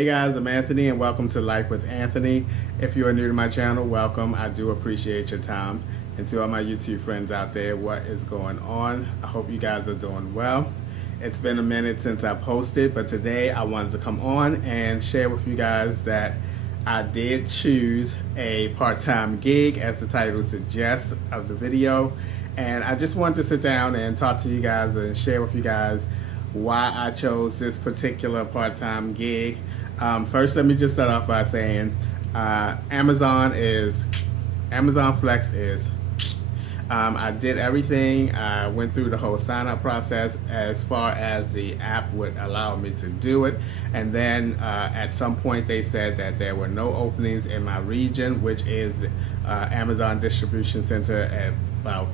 Hey guys, I'm Anthony and welcome to Life with Anthony. If you are new to my channel, welcome. I do appreciate your time. And to all my YouTube friends out there, what is going on? I hope you guys are doing well. It's been a minute since I posted, but today I wanted to come on and share with you guys that I did choose a part-time gig, as the title suggests of the video. And I just wanted to sit down and talk to you guys and share with you guys why I chose this particular part-time gig. First, let me just start off by saying Amazon Flex is. I did everything. I went through the whole sign-up process as far as the app would allow me to do it. And then at some point they said that there were no openings in my region, which is the Amazon distribution center at about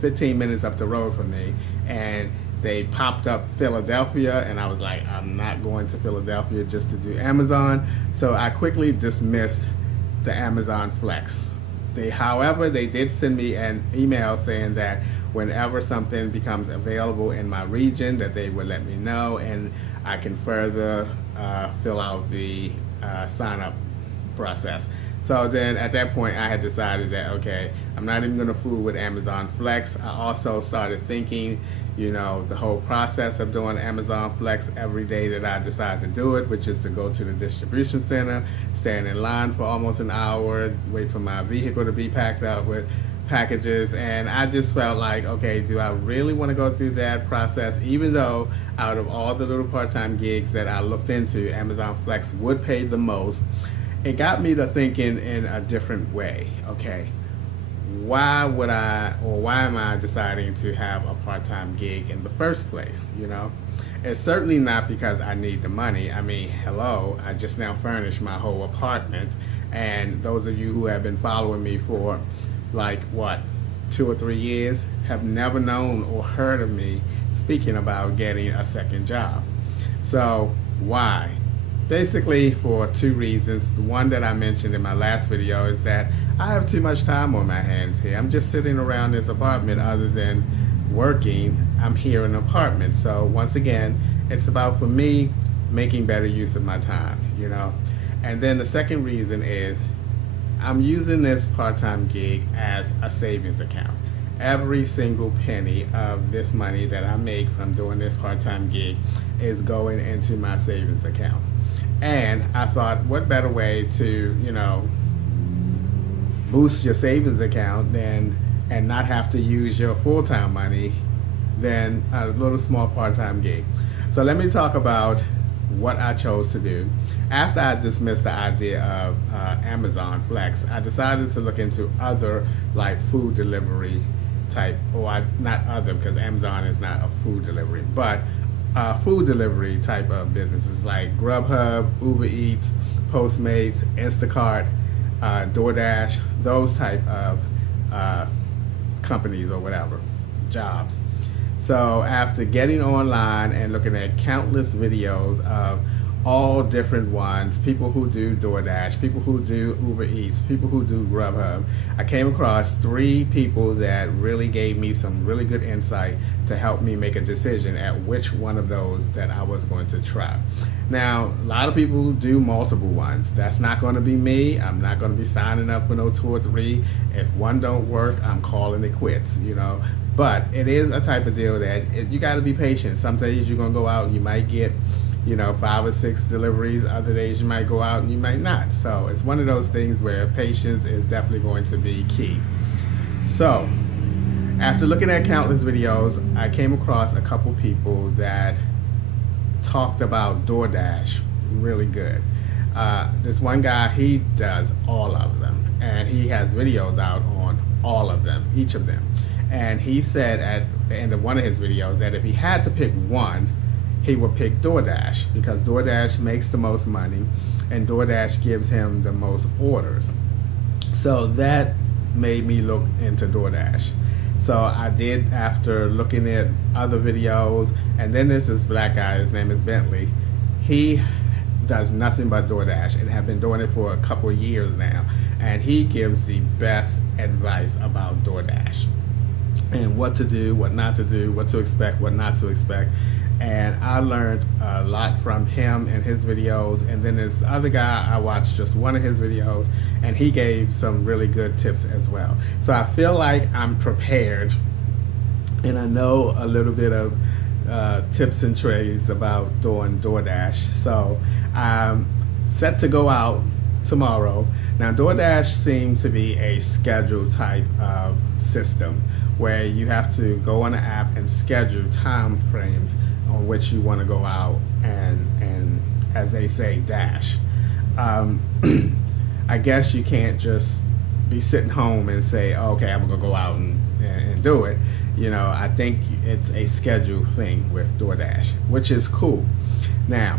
15 minutes up the road from me. And they popped up Philadelphia, and I was like, I'm not going to Philadelphia just to do Amazon. So I quickly dismissed the Amazon Flex. However, they did send me an email saying that whenever something becomes available in my region, that they would let me know, and I can further fill out the sign-up process. So then at that point I had decided that, okay, I'm not even going to fool with Amazon Flex. I also started thinking, you know, the whole process of doing Amazon Flex every day that I decide to do it, which is to go to the distribution center, stand in line for almost an hour, wait for my vehicle to be packed out with packages. And I just felt like, okay, do I really want to go through that process? Even though out of all the little part-time gigs that I looked into, Amazon Flex would pay the most. It got me to thinking in a different way. Okay, why am I deciding to have a part-time gig in the first place? You know, it's certainly not because I need the money. I mean, hello, I just now furnished my whole apartment, and those of you who have been following me for like what, 2 or 3 years have never known or heard of me speaking about getting a second job. So why? Basically for 2 reasons. The one that I mentioned in my last video is that I have too much time on my hands here. I'm just sitting around this apartment. Other than working, I'm here in an apartment. So once again, it's about, for me, making better use of my time, you know. And then the second reason is I'm using this part-time gig as a savings account. Every single penny of this money that I make from doing this part-time gig is going into my savings account. And I thought, what better way to, you know, boost your savings account and not have to use your full-time money than a little small part-time gig. So let me talk about what I chose to do. After I dismissed the idea of Amazon Flex, I decided to look into other, like, food delivery type, or not other, because Amazon is not a food delivery, but food delivery type of businesses like Grubhub, Uber Eats, Postmates, Instacart, DoorDash, those type of companies or whatever, jobs. So after getting online and looking at countless videos of all different ones, people who do DoorDash, people who do Uber Eats, people who do Grubhub, I came across 3 people that really gave me some really good insight to help me make a decision at which one of those that I was going to try. Now, a lot of people do multiple ones. That's not going to be me. I'm not going to be signing up for no 2 or 3. If one don't work, I'm calling it quits, you know. But it is a type of deal that you got to be patient. Some days you're going to go out and you might get, you know, 5 or 6 deliveries. Other days you might go out and you might not. So it's one of those things where patience is definitely going to be key. So after looking at countless videos, I came across a couple people that talked about DoorDash really good. This one guy, he does all of them, and he has videos out on all of them, each of them. And he said at the end of one of his videos that if he had to pick one, he would pick DoorDash, because DoorDash makes the most money and DoorDash gives him the most orders. So that made me look into DoorDash. So I did, after looking at other videos. And then there's this black guy, his name is Bentley. He does nothing but DoorDash and have been doing it for a couple of years now. And he gives the best advice about DoorDash and what to do, what not to do, what to expect, what not to expect. and I learned a lot from him and his videos. And then this other guy, I watched just one of his videos, and he gave some really good tips as well. So I feel like I'm prepared, and I know a little bit of tips and trades about doing DoorDash. So I'm set to go out tomorrow. Now, DoorDash seems to be a schedule type of system where you have to go on the app and schedule time frames on which you want to go out and as they say, dash. I guess you can't just be sitting home and say, oh, okay, I'm gonna go out and do it. You know, I think it's a schedule thing with DoorDash, which is cool. Now,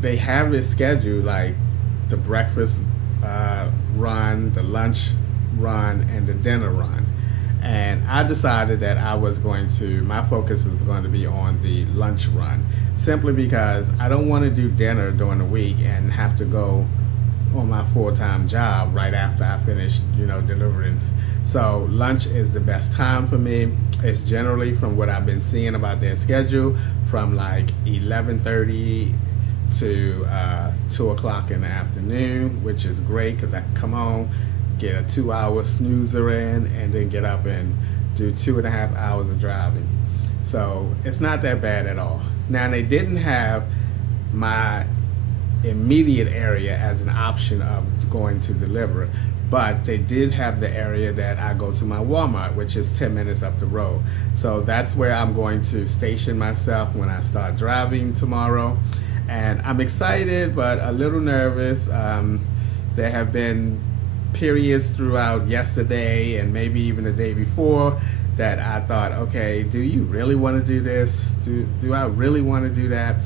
they have this schedule like the breakfast run, the lunch run, and the dinner run. And I decided that my focus is going to be on the lunch run, simply because I don't want to do dinner during the week and have to go on my full-time job right after I finish, delivering. So lunch is the best time for me. It's generally, from what I've been seeing about their schedule, from like 11:30 to 2 o'clock in the afternoon, which is great because I can come home, get a 2-hour snoozer in, and then get up and do 2.5 hours of driving. So it's not that bad at all. Now, they didn't have my immediate area as an option of going to deliver, but they did have the area that I go to my Walmart, which is 10 minutes up the road. So that's where I'm going to station myself when I start driving tomorrow. And I'm excited, but a little nervous. There have been periods throughout yesterday and maybe even the day before that I thought, okay, do you really want to do this? Do I really want to do that?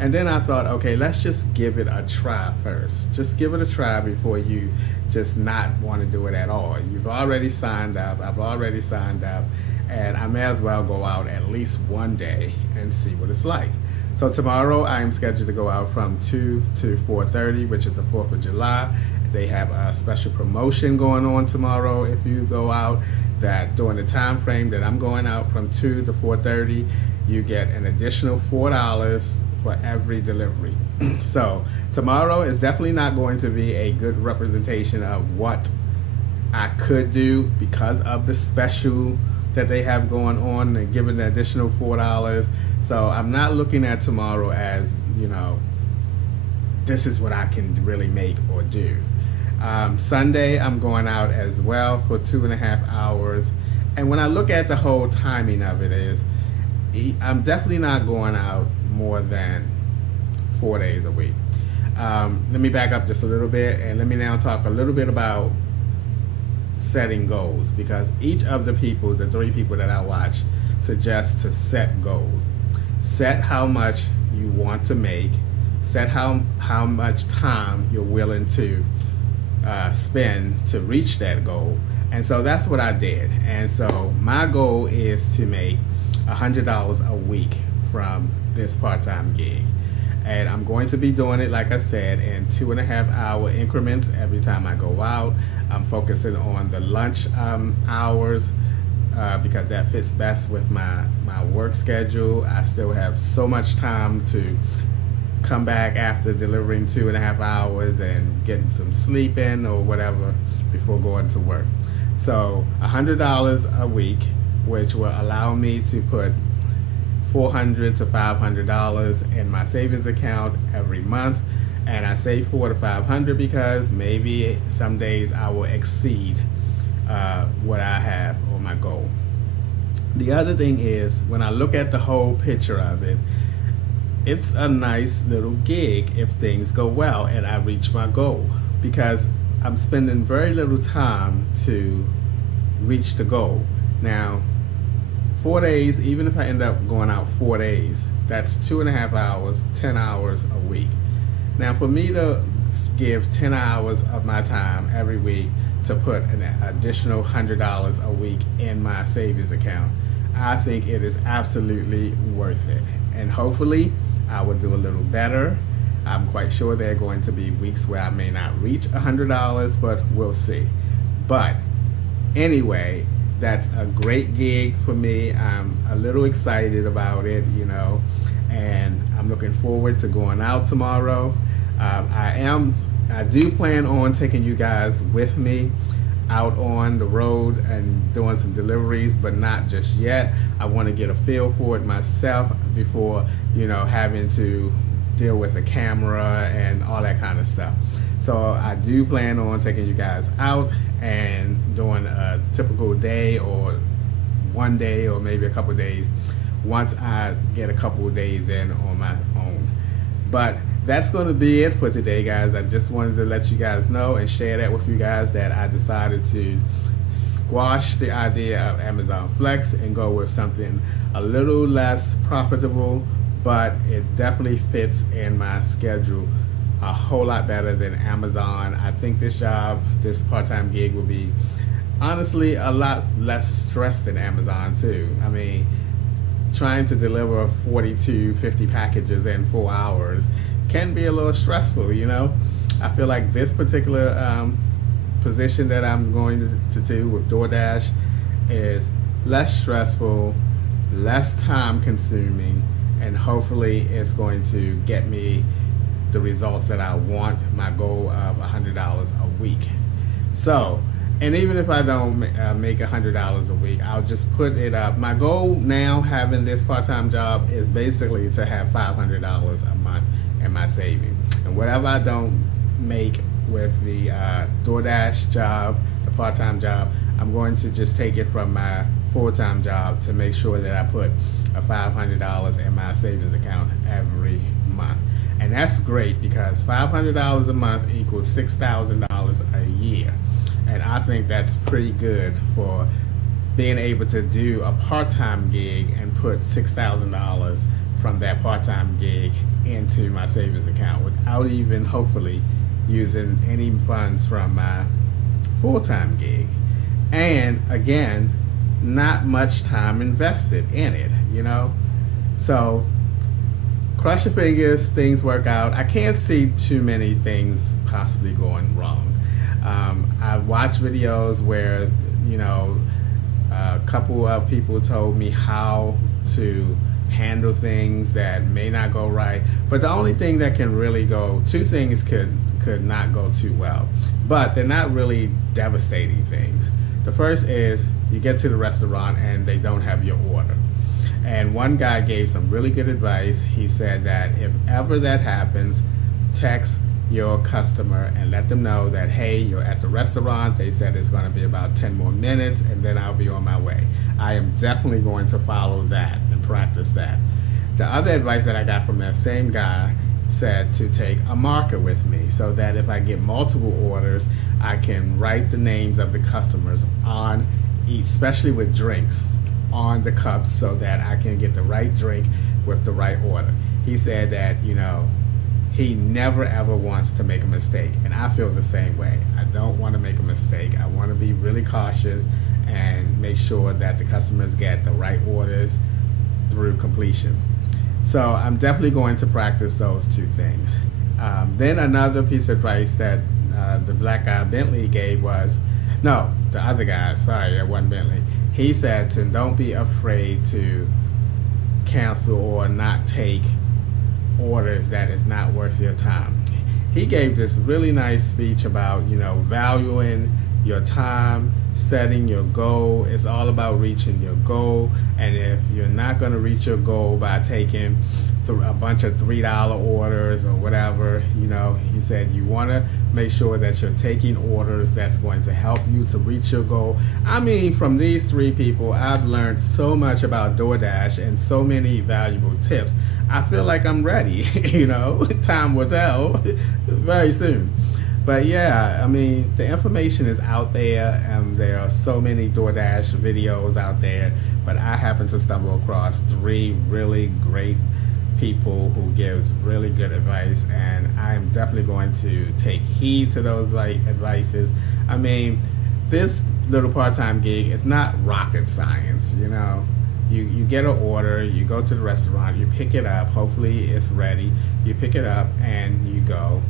And then I thought, okay, let's just give it a try first. Just give it a try before you just not want to do it at all. You've already signed up. I've already signed up, and I may as well go out at least one day and see what it's like. So tomorrow I am scheduled to go out from 2 to 4:30, which is the 4th of July. They have a special promotion going on tomorrow if you go out, that during the time frame that I'm going out from 2 to 4:30, you get an additional $4 for every delivery. So tomorrow is definitely not going to be a good representation of what I could do because of the special that they have going on and giving the additional $4. So I'm not looking at tomorrow as, this is what I can really make or do. Sunday, I'm going out as well for 2.5 hours. And when I look at the whole timing of it I'm definitely not going out more than 4 days a week. Let me back up just a little bit, and let me now talk a little bit about setting goals, because each of the 3 people that I watch, suggest to set goals. Set how much you want to make, set how much time you're willing to spend to reach that goal. And so that's what I did. And so my goal is to make $100 a week from this part-time gig. And I'm going to be doing it, like I said, in 2.5 hour increments every time I go out. I'm focusing on the lunch hours because that fits best with my work schedule. I still have so much time to come back after delivering 2.5 hours and getting some sleep in or whatever before going to work. So $100 a week, which will allow me to put $400 to $500 in my savings account every month. And I say $400 to $500 because maybe some days I will exceed what I have on my goal. The other thing is, when I look at the whole picture of it, it's a nice little gig if things go well and I reach my goal, because I'm spending very little time to reach the goal. Now, 4 days, even if I end up going out 4 days, that's 2.5 hours, 10 hours a week. Now, for me to give 10 hours of my time every week to put an additional $100 a week in my savings account, I think it is absolutely worth it. And hopefully I will do a little better. I'm quite sure there are going to be weeks where I may not reach $100, but we'll see. But anyway, That's a great gig for me. I'm a little excited about it, you know, and I'm looking forward to going out tomorrow. I do plan on taking you guys with me out on the road and doing some deliveries, but not just yet. I want to get a feel for it myself before, you know, having to deal with a camera and all that kind of stuff. So I do plan on taking you guys out and doing a typical day, or one day, or maybe a couple days once I get a couple of days in on my own. But that's going to be it for today, guys. I just wanted to let you guys know and share that with you guys, that I decided to squash the idea of Amazon Flex and go with something a little less profitable, but it definitely fits in my schedule a whole lot better than Amazon. I think this job, this part-time gig, will be honestly a lot less stress than Amazon too. I mean, trying to deliver 40 to 50 packages in 4 hours can be a little stressful, you know. I feel like this particular position that I'm going to do with DoorDash is less stressful, less time consuming, and hopefully it's going to get me the results that I want, my goal of $100 a week. So, and even if I don't make $100 a week, I'll just put it up. My goal now, having this part-time job, is basically to have $500 a month in my savings. And whatever I don't make with the DoorDash job, the part-time job, I'm going to just take it from my full-time job to make sure that I put a $500 in my savings account every month. And that's great, because $500 a month equals $6,000 a year. And I think that's pretty good for being able to do a part-time gig and put $6,000 from that part-time gig into my savings account without even hopefully using any funds from my full-time gig. And again, not much time invested in it, you know. So cross your fingers, things work out. I can't see too many things possibly going wrong. I've watched videos where, you know, a couple of people told me how to handle things that may not go right. But the only thing that can really go, two things could not go too well. But they're not really devastating things. The first is you get to the restaurant and they don't have your order. And one guy gave some really good advice. He said that if ever that happens, text your customer and let them know that, hey, you're at the restaurant. They said it's going to be about 10 more minutes and then I'll be on my way. I am definitely going to follow that and practice that. The other advice that I got from that same guy said to take a marker with me, so that if I get multiple orders, I can write the names of the customers on each, especially with drinks, on the cups, so that I can get the right drink with the right order. He said that, you know, he never ever wants to make a mistake, and I feel the same way. I don't want to make a mistake. I want to be really cautious and make sure that the customers get the right orders through completion. So I'm definitely going to practice those two things. Then another piece of advice that the black guy Bentley gave was, no, the other guy, sorry, it wasn't Bentley. He said to don't be afraid to cancel or not take orders that is not worth your time. He gave this really nice speech about, you know, valuing your time, setting your goal. It's all about reaching your goal. And if you're not going to reach your goal by taking a bunch of $3 orders or whatever, you know, he said you want to make sure that you're taking orders that's going to help you to reach your goal. I mean, from these three people, I've learned so much about DoorDash and so many valuable tips. I feel like I'm ready, you know, time will tell very soon. But yeah, I mean, the information is out there, and there are so many DoorDash videos out there, but I happen to stumble across three really great people who gives really good advice, and I'm definitely going to take heed to those advices. I mean, this little part-time gig is not rocket science, you know. You get an order, you go to the restaurant, you pick it up, hopefully it's ready, you pick it up and you go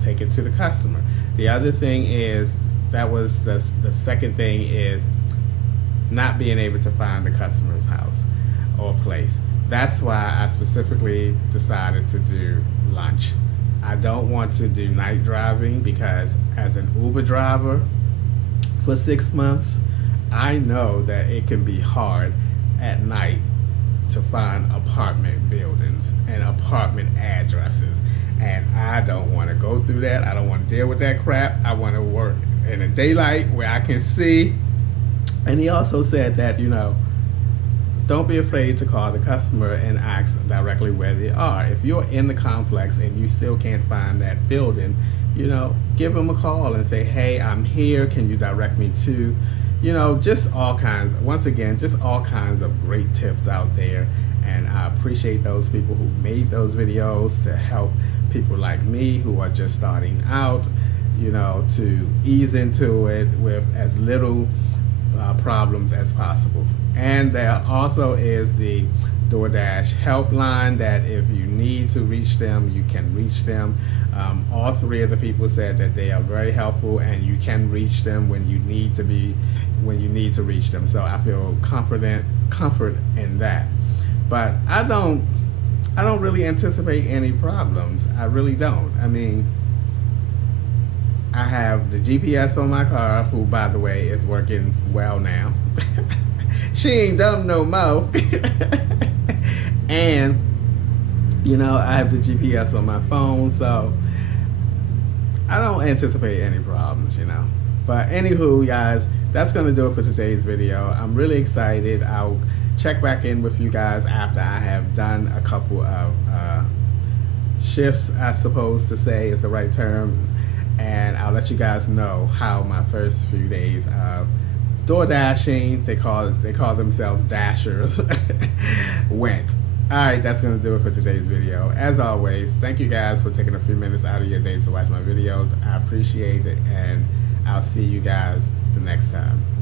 take it to the customer. The other thing is, that was the second thing, is not being able to find the customer's house or place. That's why I specifically decided to do lunch. I don't want to do night driving because as an Uber driver for 6 months, I know that it can be hard at night to find apartment buildings and apartment addresses. And I don't want to go through that. I don't want to deal with that crap. I want to work in the daylight where I can see. And he also said that, don't be afraid to call the customer and ask directly where they are. If you're in the complex and you still can't find that building, give them a call and say, hey, I'm here. Can you direct me to? Just all kinds, once again, just all kinds of great tips out there. And I appreciate those people who made those videos to help people like me who are just starting out, to ease into it with as little problems as possible. And there also is the DoorDash helpline that if you need to reach them, you can reach them. All three of the people said that they are very helpful and you can reach them when you need to reach them. So I feel comfort in that. But I don't really anticipate any problems. I really don't. I mean, I have the GPS on my car, who, by the way, is working well now. She ain't dumb no more. And, I have the GPS on my phone, so I don't anticipate any problems, But anywho, guys, that's going to do it for today's video. I'm really excited. I'll check back in with you guys after I have done a couple of shifts, I suppose to say is the right term. And I'll let you guys know how my first few days of door dashing, they call themselves dashers, went. Alright, that's going to do it for today's video. As always, thank you guys for taking a few minutes out of your day to watch my videos. I appreciate it, and I'll see you guys the next time.